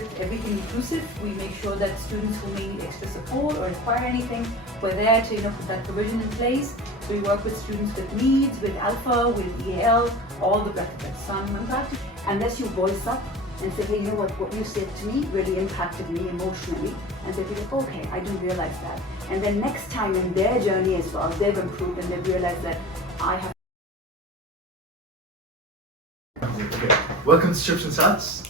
with everything inclusive. We make sure that students who may need extra support or require anything, we're there to put that provision in place. So we work with students with needs, with Alpha, with EAL, all the breadth of it. So I'm glad to, unless you voice up and say, hey, you know what you said to me really impacted me emotionally, and they'll be like, okay, I didn't realize that. And then next time in their journey as well, they've improved and they've realized that I have. Okay. Welcome to Chips and Sats.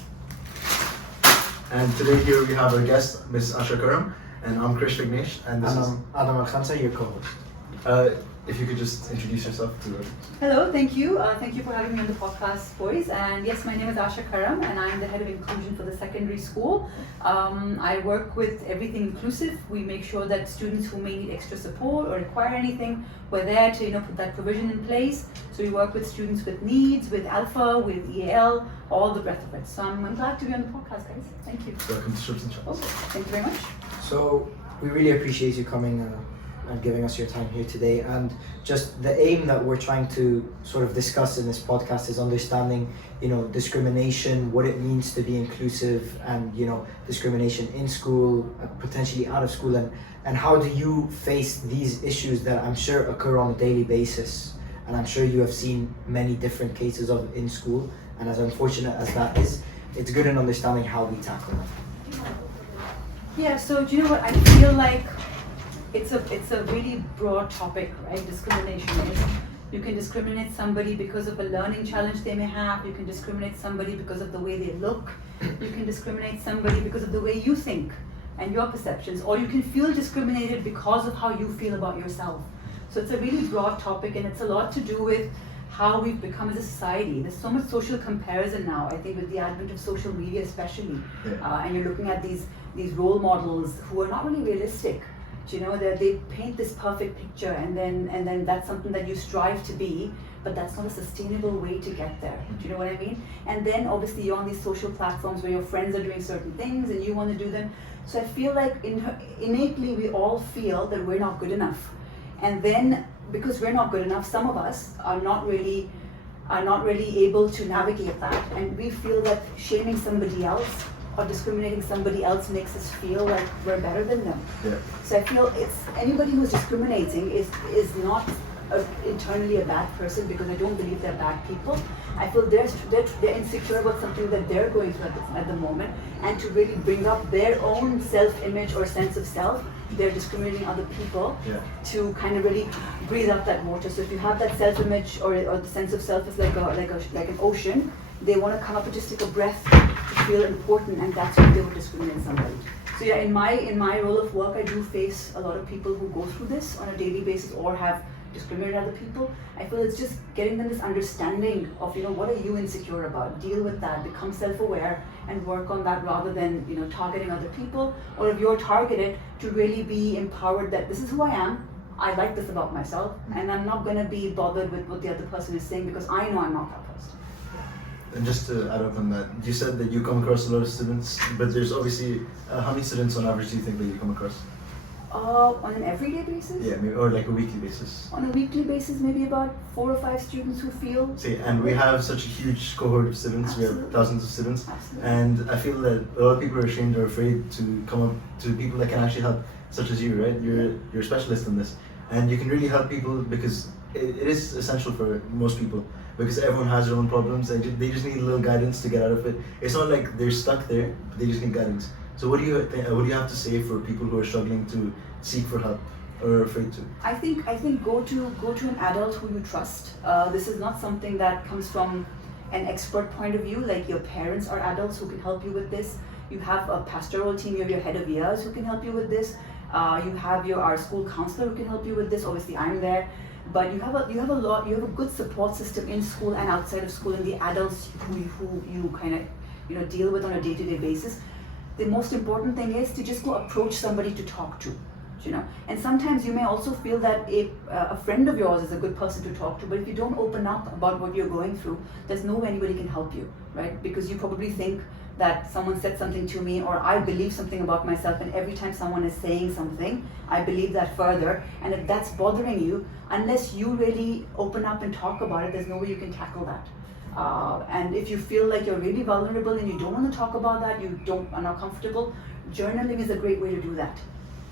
And today here we have our guest, Ms. Asha Karam, and I'm Krish, Vignesh, and this is Alkhansa, your co-host. If you could just introduce yourself to us. Hello, thank you. Thank you for having me on the podcast, boys. And yes, my name is Asha Karam, and I'm the head of inclusion for the secondary school. I work with everything inclusive. We make sure that students who may need extra support or require anything, we're there to put that provision in place. So we work with students with needs, with Alpha, with EAL, all the breadth of it. So I'm glad to be on the podcast, guys. Thank you. Welcome to Chips and Sats. Okay, thank you very much. So we really appreciate you coming and giving us your time here today. And just the aim that we're trying to sort of discuss in this podcast is understanding, discrimination, what it means to be inclusive, and discrimination in school, potentially out of school, and how do you face these issues that I'm sure occur on a daily basis. And I'm sure you have seen many different cases of in school, and as unfortunate as that is, it's good in understanding how we tackle them. Yeah, so do you know what, I feel like it's a really broad topic, right? Discrimination is, you can discriminate somebody because of a learning challenge they may have, you can discriminate somebody because of the way they look, you can discriminate somebody because of the way you think and your perceptions, or you can feel discriminated because of how you feel about yourself. So it's a really broad topic, and it's a lot to do with how we've become as a society. There's so much social comparison now, I think, with the advent of social media especially. And you're looking at these role models who are not really realistic. They paint this perfect picture, and then that's something that you strive to be, but that's not a sustainable way to get there. Do you know what I mean? And then obviously you're on these social platforms where your friends are doing certain things and you want to do them. So I feel like innately we all feel that we're not good enough. And then because we're not good enough, some of us are not really able to navigate that, and we feel that shaming somebody else or discriminating somebody else makes us feel like we're better than them. Yeah. So I feel it's anybody who's discriminating is not internally a bad person, because I don't believe they're bad people. I feel they're insecure about something that they're going through at the moment, and to really bring up their own self-image or sense of self, they're discriminating other people to kind of really breathe up that water. So if you have that self-image or the sense of self is like an ocean, they want to come up and just take a breath to feel important, and that's when they would discriminate somebody. So yeah, in my role of work, I do face a lot of people who go through this on a daily basis or have discriminated other people. I feel it's just getting them this understanding of, what are you insecure about? Deal with that, become self-aware, and work on that rather than, targeting other people. Or if you're targeted, to really be empowered that this is who I am, I like this about myself, and I'm not going to be bothered with what the other person is saying, because I know I'm not that person. And just to add up on that, you said that you come across a lot of students, but there's obviously, how many students on average do you think that you come across? On an everyday basis? Yeah, maybe, or like a weekly basis. On a weekly basis, maybe about 4 or 5 students who feel. See, and we have such a huge cohort of students. Absolutely. We have thousands of students. Absolutely. And I feel that a lot of people are ashamed or afraid to come up to people that can actually help, such as you, right? You're a specialist in this. And you can really help people, because it is essential for most people, because everyone has their own problems. They just need a little guidance to get out of it. It's not like they're stuck there, but they just need guidance. So what do you have to say for people who are struggling to seek for help or are afraid to? I think go to an adult who you trust. This is not something that comes from an expert point of view, like your parents are adults who can help you with this. You have a pastoral team, you have your head of years who can help you with this. You have our school counselor who can help you with this. Obviously I'm there. But you have a good support system in school and outside of school, and the adults who you kind of deal with on a day-to-day basis. The most important thing is to just go approach somebody to talk to, And sometimes you may also feel that a friend of yours is a good person to talk to, but if you don't open up about what you're going through, there's no way anybody can help you, right? Because you probably think that someone said something to me, or I believe something about myself, and every time someone is saying something, I believe that further. And if that's bothering you, unless you really open up and talk about it, there's no way you can tackle that. And if you feel like you're really vulnerable and you don't want to talk about that, are not comfortable, journaling is a great way to do that.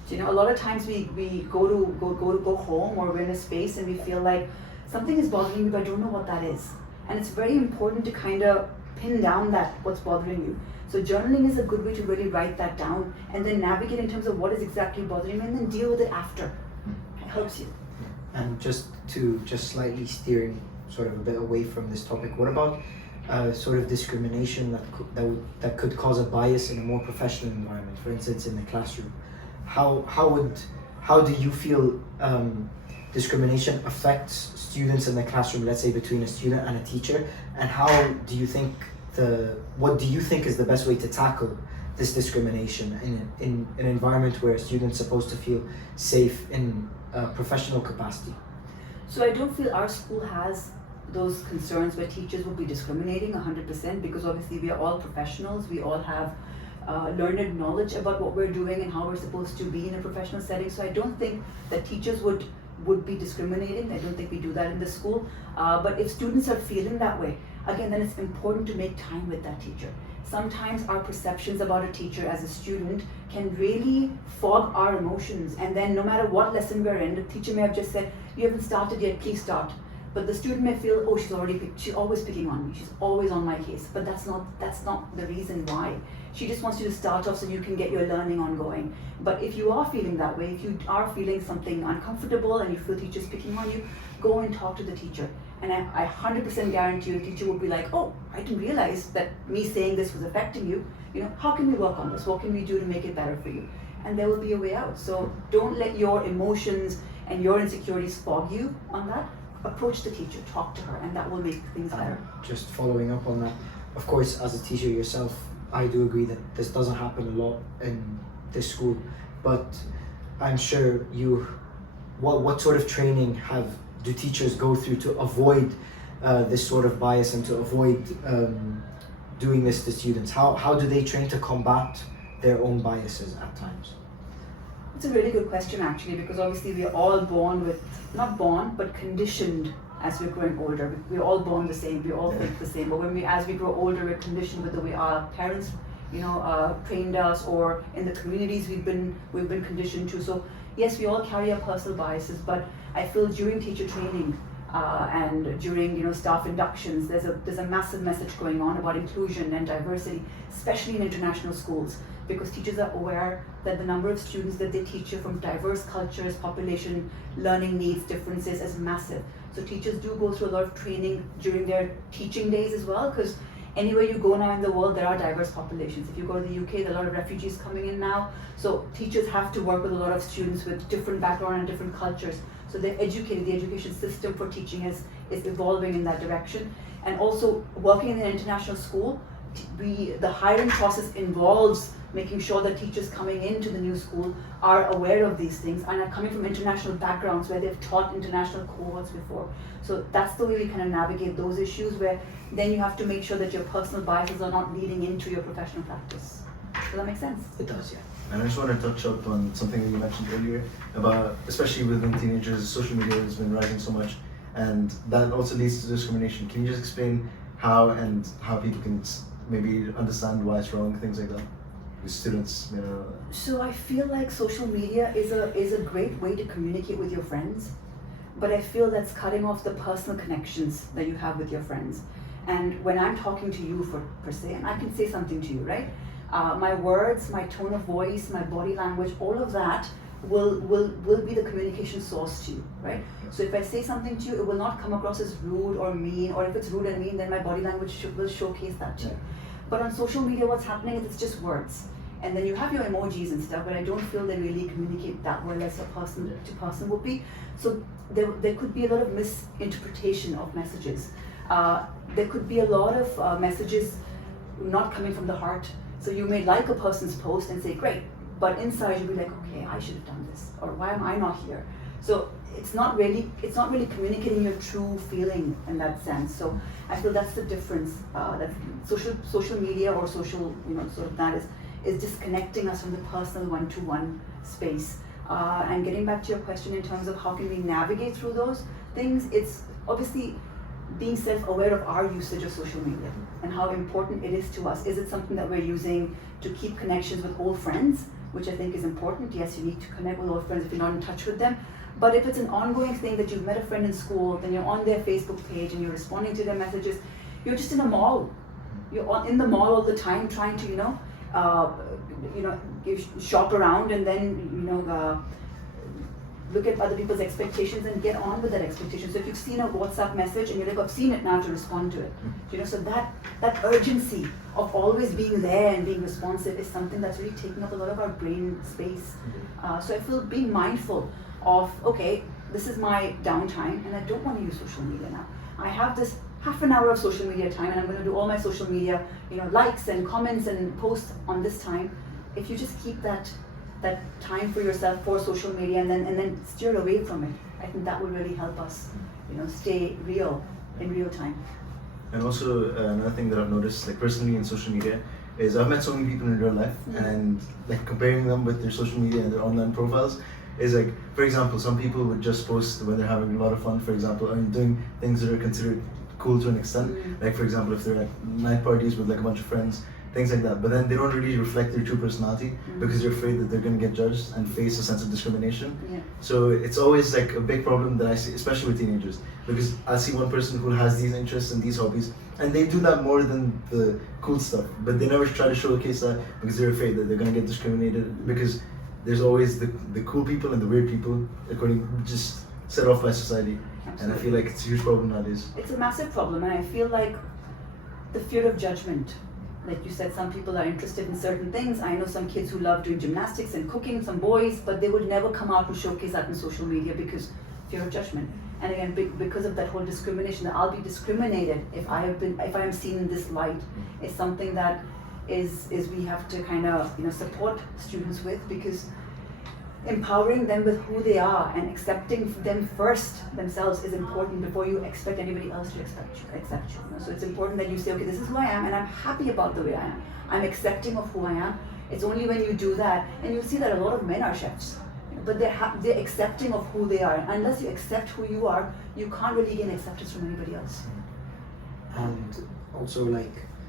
So, a lot of times we go home, or we're in a space and we feel like something is bothering me, but I don't know what that is. And it's very important to kind of pin down what's bothering you. So journaling is a good way to really write that down and then navigate in terms of what is exactly bothering you, and then deal with it after. It helps you. And just slightly steering sort of a bit away from this topic, what about sort of discrimination that could cause a bias in a more professional environment, for instance in the classroom? How do you feel discrimination affects students in the classroom, let's say between a student and a teacher, and what do you think is the best way to tackle this discrimination in an environment where students are supposed to feel safe in a professional capacity? So I don't feel our school has those concerns where teachers will be discriminating 100%, because obviously we are all professionals, we all have learned knowledge about what we're doing and how we're supposed to be in a professional setting. So I don't think that teachers would be discriminating. I don't think we do that in the school. But if students are feeling that way, again, then it's important to make time with that teacher. Sometimes our perceptions about a teacher as a student can really fog our emotions, and then no matter what lesson we're in, the teacher may have just said, "You haven't started yet, please start." But the student may feel, "Oh, she's always picking on me. She's always on my case." But that's not the reason why. She just wants you to start off so you can get your learning ongoing. But if you are feeling that way, if you are feeling something uncomfortable and you feel teachers picking on you, go and talk to the teacher. And I 100% guarantee you the teacher will be like, "Oh, I didn't realize that me saying this was affecting you. How can we work on this? What can we do to make it better for you?" And there will be a way out. So don't let your emotions and your insecurities fog you on that. Approach the teacher, talk to her, and that will make things better. Just following up on that, of course, as a teacher yourself, I do agree that this doesn't happen a lot in this school, but I'm sure what sort of training do teachers go through to avoid this sort of bias and to avoid doing this to students? How do they train to combat their own biases at times? It's a really good question, actually, because obviously we are all not born, but conditioned as we're growing older. We're all born the same, we all think the same, but as we grow older, we're conditioned with the way our parents trained us, or in the communities we've been conditioned to. So yes, we all carry our personal biases, but I feel during teacher training and during staff inductions, there's a massive message going on about inclusion and diversity, especially in international schools, because teachers are aware that the number of students that they teach from diverse cultures, population, learning needs, differences is massive. So teachers do go through a lot of training during their teaching days as well, because anywhere you go now in the world, there are diverse populations. If you go to the UK, there are a lot of refugees coming in now. So teachers have to work with a lot of students with different background and different cultures. So they're educated, the education system for teaching is evolving in that direction. And also working in an international school, the hiring process involves making sure that teachers coming into the new school are aware of these things and are coming from international backgrounds where they've taught international cohorts before. So that's the way we kind of navigate those issues, where then you have to make sure that your personal biases are not leading into your professional practice. Does that make sense? It does, yeah. And I just want to touch up on something that you mentioned earlier about, especially within teenagers, social media has been rising so much, and that also leads to discrimination. Can you just explain how people can maybe understand why it's wrong, things like that, with students? So I feel like social media is a great way to communicate with your friends, but I feel that's cutting off the personal connections that you have with your friends. And when I'm talking to you per se, and I can say something to you, right? My words, my tone of voice, my body language, all of that will be the communication source to you, right? So if I say something to you, it will not come across as rude or mean, or if it's rude and mean, then my body language will showcase that to you. But on social media, what's happening is it's just words. And then you have your emojis and stuff, but I don't feel they really communicate that well as a person to person would be. So there could be a lot of misinterpretation of messages. There could be a lot of messages not coming from the heart. So you may like a person's post and say, great, but inside you'll be like, okay, I should have done this, or why am I not here? So it's not really communicating your true feeling in that sense. So I feel that's the difference. That social media or social, sort of that is disconnecting us from the personal one-to-one space. And getting back to your question in terms of how can we navigate through those things, it's obviously being self-aware of our usage of social media and how important it is to us. Is it something that we're using to keep connections with old friends, which I think is important? Yes, you need to connect with old friends if you're not in touch with them. But if it's an ongoing thing that you've met a friend in school, then you're on their Facebook page and you're responding to their messages, you're just in a mall. You're in the mall all the time trying to, shop around and then, look at other people's expectations and get on with that expectation. So if you've seen a WhatsApp message and you're like, I've seen it now to respond to it. So that urgency of always being there and being responsive is something that's really taking up a lot of our brain space. So I feel being mindful of, okay, this is my downtime and I don't want to use social media now. I have this half an hour of social media time and I'm going to do all my social media, likes and comments and posts on this time. If you just keep that time for yourself for social media and then steer away from it, I think that will really help us, stay real in real time. And also another thing that I've noticed, like personally in social media, is I've met so many people in real life, and like comparing them with their social media and their online profiles is like, for example, some people would just post when they're having a lot of fun, for example, and doing things that are considered cool to an extent. Like for example, if they're like night parties with like a bunch of friends, things like that, but then they don't really reflect their true personality because they're afraid that they're going to get judged and face a sense of discrimination. So it's always like a big problem that I see, especially with teenagers, because I see one person who has these interests and these hobbies and they do that more than the cool stuff, but they never try to showcase that because they're afraid that they're going to get discriminated, because there's always the cool people and the weird people, just set off by society. Absolutely. And I feel like it's a huge problem nowadays. It's a massive problem, and I feel like the fear of judgment. Like you said, some people are interested in certain things. I know some kids who love doing gymnastics and cooking, some boys, but they would never come out and showcase that on social media because fear of judgment. And again, because of that whole discrimination, that I'll be discriminated if I am seen in this light, is something that is we have to kind of support students with, because empowering them with who they are and accepting them first themselves is important before you expect anybody else to accept you. So it's important that you say, okay, this is who I am and I'm happy about the way I am. I'm accepting of who I am. It's only when you do that, and you'll see that a lot of men are chefs, but they're accepting of who they are. Unless you accept who you are, you can't really gain acceptance from anybody else. And also,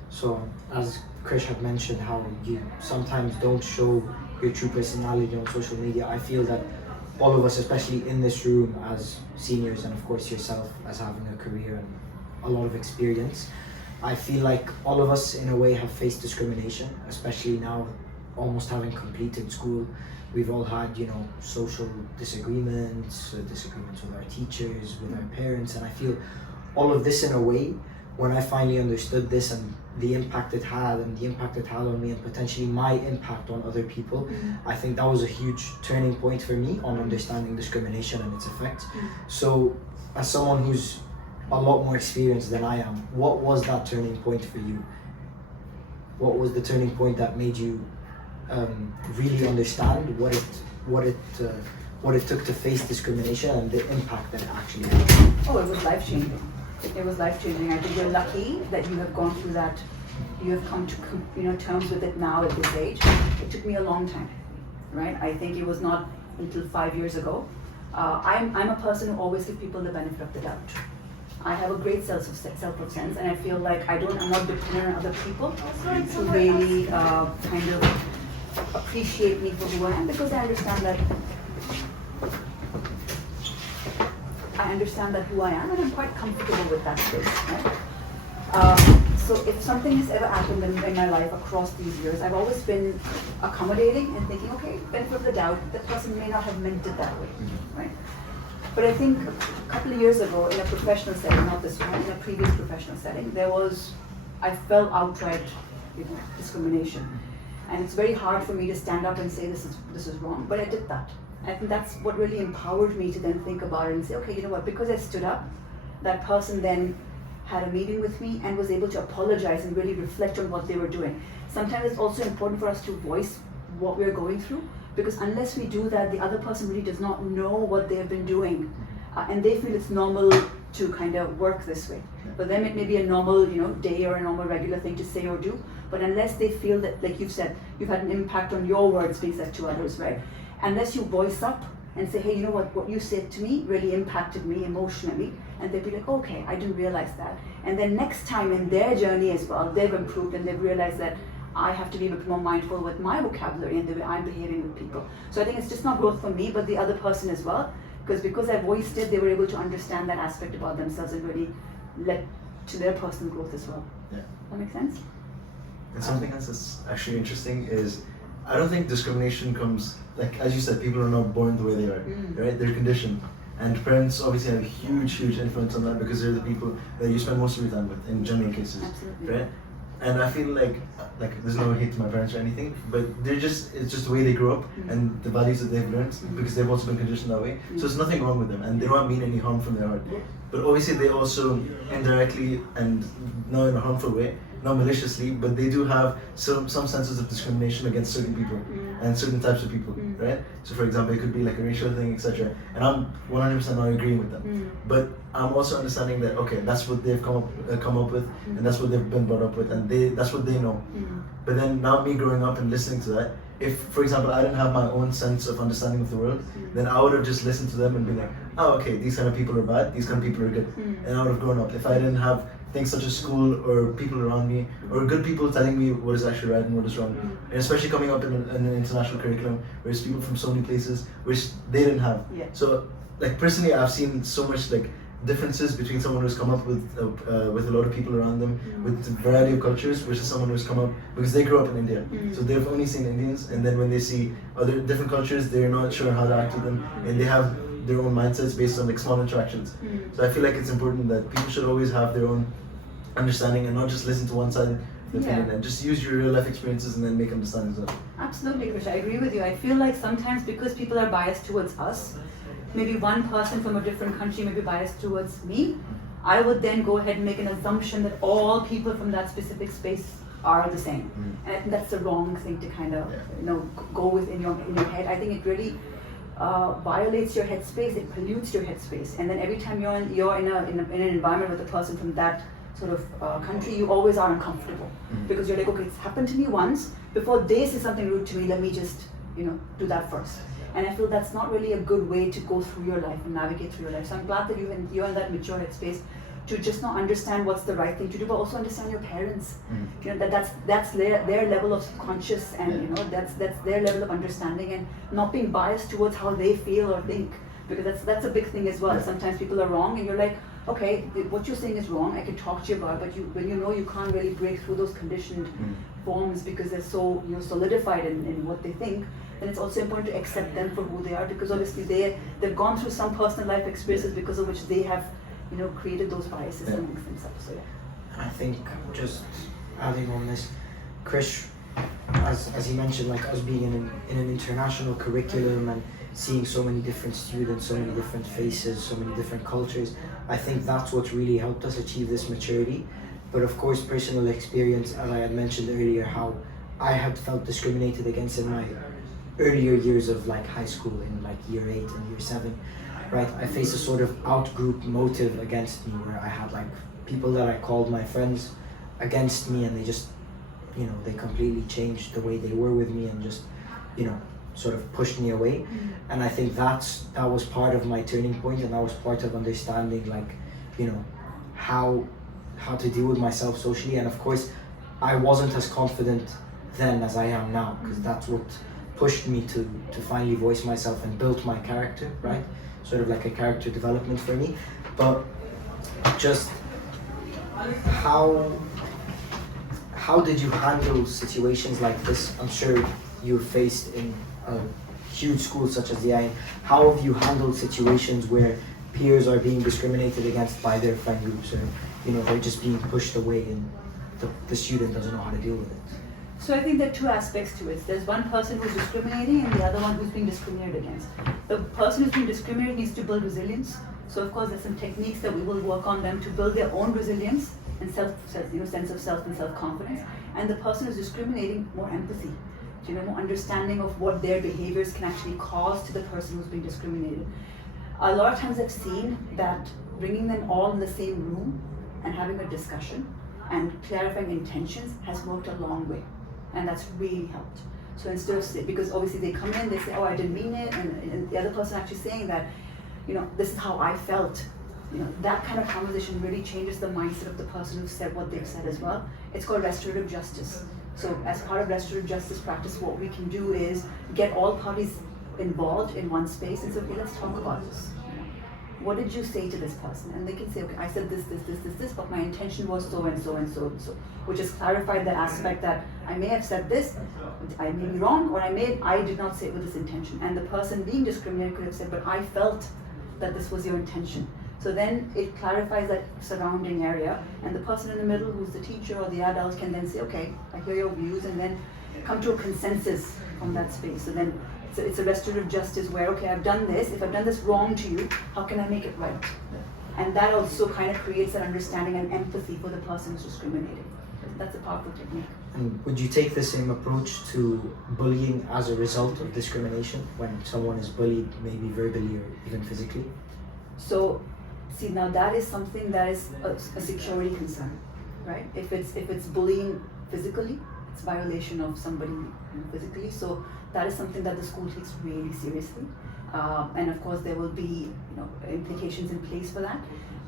so as Krish had mentioned, how you sometimes don't show your true personality on social media. I feel that all of us, especially in this room as seniors, and of course yourself as having a career and a lot of experience, I feel like all of us in a way have faced discrimination, especially now almost having completed school. We've all had, social disagreements with our teachers, with our parents, and I feel all of this in a way, when I finally understood this and the impact it had on me and potentially my impact on other people, I think that was a huge turning point for me on understanding discrimination and its effects. So as someone who's a lot more experienced than I am, what was that turning point for you? What was the turning point that made you really understand what it took to face discrimination and the impact that it actually had? Oh, it was life-changing. It was life-changing. I think you're lucky that you have gone through that. You have come to terms with it now at this age. It took me a long time, right? I think it was not until 5 years ago. I'm a person who always gives people the benefit of the doubt. I have a great sense of self-sense, and I feel like I'm not dependent on other people to really kind of appreciate me for who I am, because I understand that who I am, and I'm quite comfortable with that space, right? So if something has ever happened in my life across these years, I've always been accommodating and thinking, okay, benefit of the doubt, that person may not have meant it that way, right? But I think a couple of years ago, in a professional setting, not this one, in a previous professional setting, I felt outright discrimination. And it's very hard for me to stand up and say this is wrong, but I did that. I think that's what really empowered me to then think about it and say, okay, you know what, because I stood up, that person then had a meeting with me and was able to apologize and really reflect on what they were doing. Sometimes it's also important for us to voice what we're going through, because unless we do that, the other person really does not know what they have been doing, and they feel it's normal to kind of work this way. For them, it may be a normal, day or a normal regular thing to say or do, but unless they feel that, like you've said, you've had an impact on your words being said to others, right? Unless you voice up and say, hey, you know what you said to me really impacted me emotionally, and they'll be like, okay, I didn't realize that. And then next time in their journey as well, they've improved and they've realized that I have to be a bit more mindful with my vocabulary and the way I'm behaving with people. So I think it's just not growth for me, but the other person as well. Because I voiced it, they were able to understand that aspect about themselves and really led to their personal growth as well. Yeah. That makes sense? And something else that's actually interesting is, I don't think discrimination comes, like as you said, people are not born the way they are, right? They're conditioned. And parents obviously have a huge influence on that because they're the people that you spend most of your time with in general cases, Absolutely. right? And I feel like there's no hate to my parents or anything, but it's just the way they grew up and the values that they've learned because they've also been conditioned that way. So there's nothing wrong with them and they don't mean any harm from their heart. But obviously they also indirectly and not in a harmful way, not maliciously, but they do have some senses of discrimination against certain people and certain types of people, right? So for example, it could be like a racial thing, etc. And I'm 100% not agreeing with them. But I'm also understanding that, okay, that's what they've come up with and that's what they've been brought up with and that's what they know. But then now me growing up and listening to that, if, for example, I didn't have my own sense of understanding of the world, then I would have just listened to them and been like, oh, okay, these kind of people are bad, these kind of people are good. And I would have grown up. If I didn't have things such as school or people around me or good people telling me what is actually right and what is wrong, and especially coming up in an international curriculum where it's people from so many places which they didn't have. So like personally, I've seen so much like differences between someone who's come up with a lot of people around them with a variety of cultures versus someone who's come up because they grew up in India, so they've only seen Indians, and then when they see other different cultures, they're not sure how to act with them, and they have their own mindsets based on like small interactions. So I feel like it's important that people should always have their own understanding and not just listen to one side of the opinion and just use your real life experiences and then make understandings of it. Absolutely, Krish, I agree with you. I feel like sometimes because people are biased towards us, maybe one person from a different country may be biased towards me, I would then go ahead and make an assumption that all people from that specific space are the same. And I think that's the wrong thing to kind of go with in your head. I think it really violates your headspace, it pollutes your headspace, and then every time you're in an environment with a person from that sort of country, you always are uncomfortable because you're like, okay, it's happened to me once, before they say something rude to me, let me just do that first. And I feel that's not really a good way to go through your life and navigate through your life. So I'm glad that you're in that mature headspace to just not understand what's the right thing to do, but also understand your parents. That's their level of subconscious, and that's their level of understanding, and not being biased towards how they feel or think, because that's a big thing as well. Sometimes people are wrong, and you're like, okay, what you're saying is wrong, I can talk to you about it, but when you can't really break through those conditioned forms because they're so solidified in what they think, then it's also important to accept them for who they are, because obviously they've gone through some personal life experiences because of which they have created those biases amongst themselves. So And I think just adding on this, Krish, as he mentioned, like us being in an international curriculum and seeing so many different students, so many different faces, so many different cultures, I think that's what really helped us achieve this maturity. But of course, personal experience, as I had mentioned earlier, how I had felt discriminated against in my earlier years of like high school, in like year 8 and year 7, right? I faced a sort of out-group motive against me, where I had like people that I called my friends against me, and they just, they completely changed the way they were with me and just, sort of pushed me away. And I think that was part of my turning point, and that was part of understanding like, how to deal with myself socially. And of course, I wasn't as confident then as I am now, because that's what pushed me to finally voice myself and build my character, right? Sort of like a character development for me. But just how did you handle situations like this? I'm sure you faced in a huge school such as the IN. How have you handled situations where peers are being discriminated against by their friend groups, or they're just being pushed away and the student doesn't know how to deal with it? So I think there are two aspects to it. There's one person who's discriminating and the other one who's being discriminated against. The person who's being discriminated needs to build resilience. So of course there's some techniques that we will work on them to build their own resilience and sense of self and self-confidence. And the person who's discriminating, more empathy, more understanding of what their behaviors can actually cause to the person who's being discriminated. A lot of times I've seen that bringing them all in the same room and having a discussion and clarifying intentions has worked a long way. And that's really helped. So instead of, because obviously they come in, they say, oh, I didn't mean it, and the other person actually saying that, this is how I felt that kind of conversation really changes the mindset of the person who said what they've said as well. It's called restorative justice. So as part of restorative justice practice, what we can do is get all parties involved in one space and say, okay, let's talk about this. What did you say to this person? And they can say, okay, I said this, but my intention was so and so and so and so, which has clarified that aspect that I may have said this, I may be wrong, or I did not say it with this intention. And the person being discriminated could have said, but I felt that this was your intention. So then it clarifies that surrounding area, and the person in the middle, who's the teacher or the adult, can then say, okay, I hear your views, and then come to a consensus from that space. So then it's a restorative justice where, okay, I've done this, if I've done this wrong to you, how can I make it right? And that also kind of creates that understanding and empathy for the person who's discriminating. That's a powerful technique. And would you take the same approach to bullying as a result of discrimination, when someone is bullied, maybe verbally or even physically? So, see, now that is something that is a security concern, right? If it's bullying physically, it's violation of somebody physically. So that is something that the school takes really seriously, and of course there will be implications in place for that.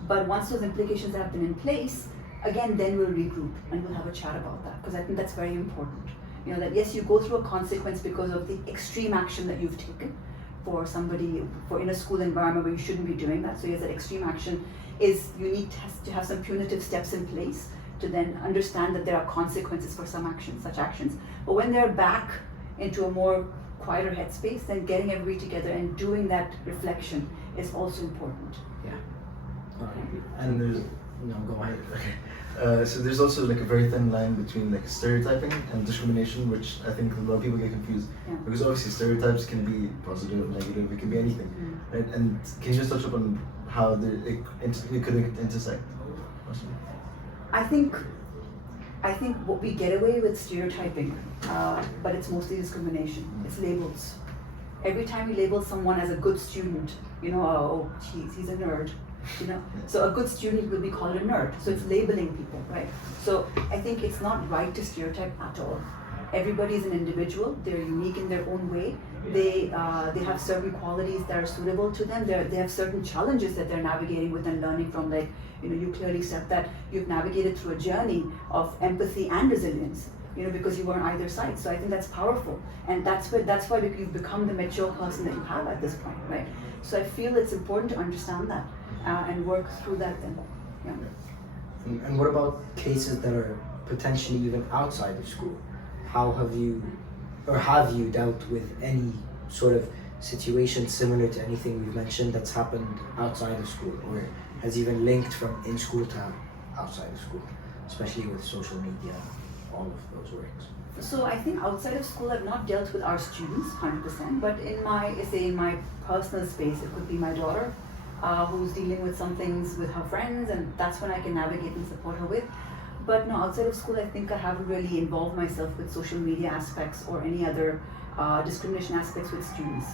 But once those implications have been in place, again, then we'll regroup and we'll have a chat about that, because I think that's very important. That yes, you go through a consequence because of the extreme action that you've taken for somebody, in a school environment where you shouldn't be doing that. So yes, that extreme action is, you need to have some punitive steps in place to then understand that there are consequences for such actions. But when they're back into a more quieter headspace, then getting everybody together and doing that reflection is also important. Yeah. And there's, no, go ahead. So there's also like a very thin line between like stereotyping and discrimination, which I think a lot of people get confused. Yeah. Because obviously stereotypes can be positive, negative, it can be anything, right? And can you just touch upon how it could intersect? I think what we get away with stereotyping, but it's mostly discrimination. It's labels. Every time we label someone as a good student, oh, he's a nerd. So a good student will be called a nerd. So it's labeling people, right? So I think it's not right to stereotype at all. Everybody is an individual. They're unique in their own way. They have certain qualities that are suitable to them. They have certain challenges that they're navigating with and learning from. Like, you clearly said that you've navigated through a journey of empathy and resilience, because you were on either side. So I think that's powerful. And that's why you've become the mature person that you have at this point, right? So I feel it's important to understand that and work through that then. Yeah. And what about cases that are potentially even outside of school? How have you dealt with any sort of situation similar to anything we've mentioned that's happened outside of school, or has even linked from in school to outside of school, especially with social media, all of those works? So I think outside of school I've not dealt with our students 100%, but in my personal space, it could be my daughter who's dealing with some things with her friends, and that's when I can navigate and support her with. But no, outside of school I think I haven't really involved myself with social media aspects or any other discrimination aspects with students.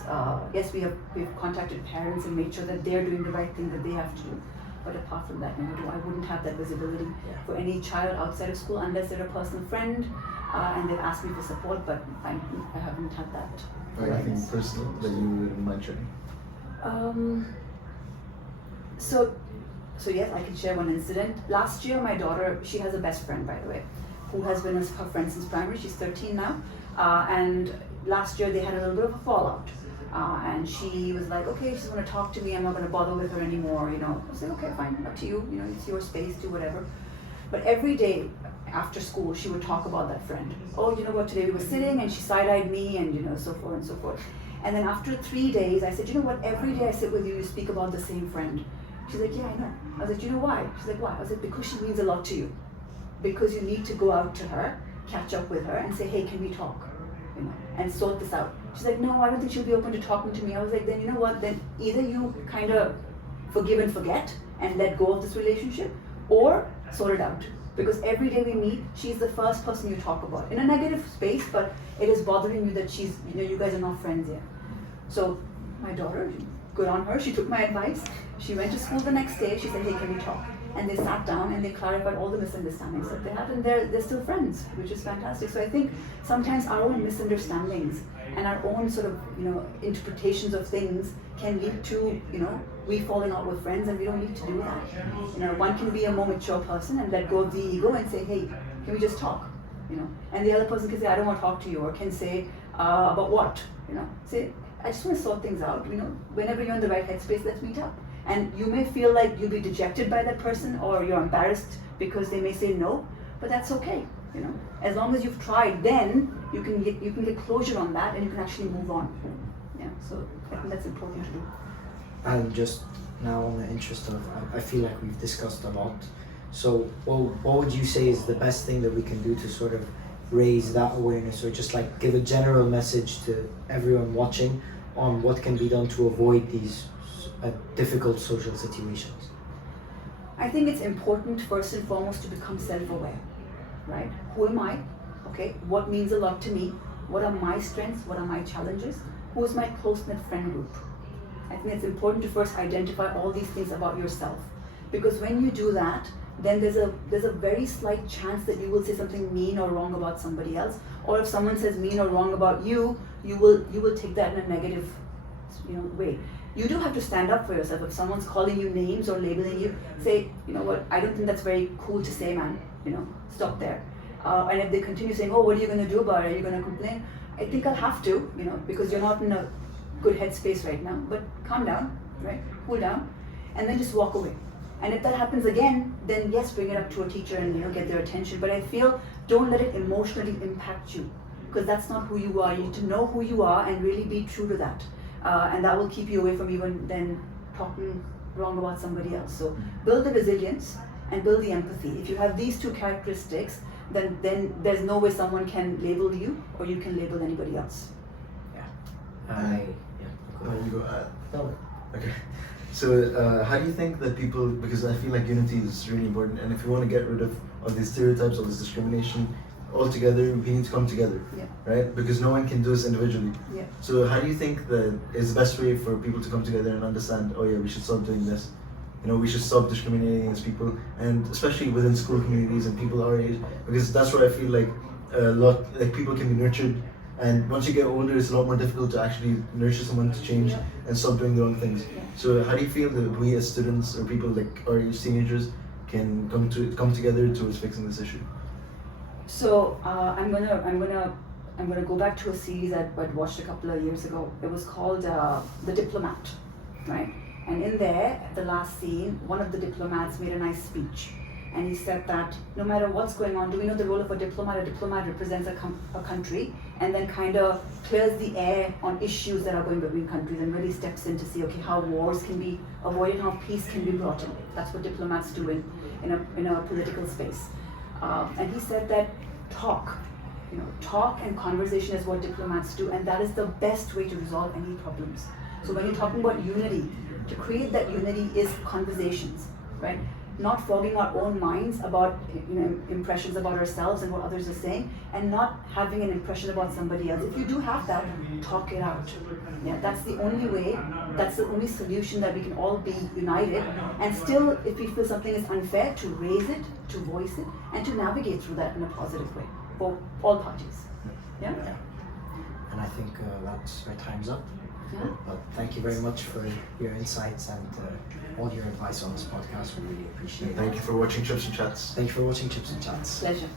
Yes, we've contacted parents and made sure that they're doing the right thing that they have to do. But apart from that, no, I wouldn't have that visibility for any child outside of school unless they're a personal friend and they've asked me for support, but I haven't had that. Or anything personal that you wouldn't mind sharing? So yes, I can share one incident. Last year, my daughter, she has a best friend, by the way, who has been her friend since primary. She's 13 now, and last year they had a little bit of a fallout. And she was like, okay, she's going to talk to me. I'm not going to bother with her anymore. I was like, okay, fine, up to you. It's your space, do whatever. But every day after school, she would talk about that friend. Oh, you know what? Today we were sitting, and she side-eyed me, and so forth and so forth. And then after 3 days, I said, you know what? Every day I sit with you, you speak about the same friend. She's like, yeah, I know. I was like, you know why? She's like, why? I was like, because she means a lot to you. Because you need to go out to her, catch up with her, and say, hey, can we talk? And sort this out. She's like, no, I don't think she'll be open to talking to me. I was like, then you know what? Then either you kind of forgive and forget and let go of this relationship, or sort it out. Because every day we meet, she's the first person you talk about. In a negative space, but it is bothering you that she's, you guys are not friends yet. So my daughter, good on her, she took my advice. She went to school the next day, she said, hey, can we talk? and they sat down and they clarified all the misunderstandings that they had, and they're still friends, which is fantastic. So I think sometimes our own misunderstandings and our own sort of, interpretations of things can lead to, we falling out with friends, and we don't need to do that. One can be a more mature person and let go of the ego and say, hey, can we just talk? And the other person can say, I don't want to talk to you, or can say, about what? Say, I just want to sort things out. Whenever you're in the right headspace, let's meet up. And you may feel like you'll be dejected by that person, or you're embarrassed because they may say no, but that's okay. As long as you've tried, then you can get closure on that, and you can actually move on. Yeah, so I think that's important to do. And just now, on the interest of, I feel like we've discussed a lot. So, what would you say is the best thing that we can do to sort of raise that awareness, or just like give a general message to everyone watching on what can be done to avoid these difficult social situations? I think it's important first and foremost to become self-aware, right? Who am I? Okay, what means a lot to me? What are my strengths? What are my challenges? Who is my close-knit friend group? I think it's important to first identify all these things about yourself, because when you do that, then there's a very slight chance that you will say something mean or wrong about somebody else, or if someone says mean or wrong about you, you will take that in a negative, way. You do have to stand up for yourself. If someone's calling you names or labeling you, say, you know what, I don't think that's very cool to say, man. Stop there. And if they continue saying, oh, what are you going to do about it? Are you going to complain? I think I'll have to, because you're not in a good headspace right now. But calm down, right? Cool down, and then just walk away. And if that happens again, then yes, bring it up to a teacher and get their attention. But I feel don't let it emotionally impact you, because that's not who you are. You need to know who you are and really be true to that. And that will keep you away from even then talking wrong about somebody else. So build the resilience and build the empathy. If you have these two characteristics, then there's no way someone can label you or you can label anybody else. Yeah. You go. No. Okay. So how do you think that people, because I feel like unity is really important, and if you want to get rid of these stereotypes, all this discrimination altogether, we need to come together, right? Because no one can do this individually. Yeah. So how do you think that is the best way for people to come together and understand, oh yeah, we should stop doing this, we should stop discriminating against people, and especially within school communities and people our age, because that's where I feel like people can be nurtured, and once you get older, it's a lot more difficult to actually nurture someone to change and stop doing the wrong things. So how do you feel that we as students or people or teenagers can come together towards fixing this issue? So I'm gonna go back to a series that I'd watched a couple of years ago. It was called The Diplomat, right? And in there, the last scene, one of the diplomats made a nice speech. And he said that no matter what's going on, do we know the role of a diplomat? A diplomat represents a country and then kind of clears the air on issues that are going between countries and really steps in to see, okay, how wars can be avoided, how peace can be brought in. That's what diplomats do in a political space. And he said that talk and conversation is what diplomats do, and that is the best way to resolve any problems. So when you're talking about unity, to create that unity is conversations, right? Not fogging our own minds about impressions about ourselves and what others are saying, and not having an impression about somebody else. If you do have that, talk it out. Yeah, that's the only way, that's the only solution that we can all be united, and still, if we feel something is unfair, to raise it, to voice it, and to navigate through that in a positive way for all parties. Yeah? And I think that's our time's up. Yeah. But thank you very much for your insights and all your advice on this podcast. We really appreciate it. Thank you for watching Chips and Chats. Thank you for watching Chips and Chats. Pleasure.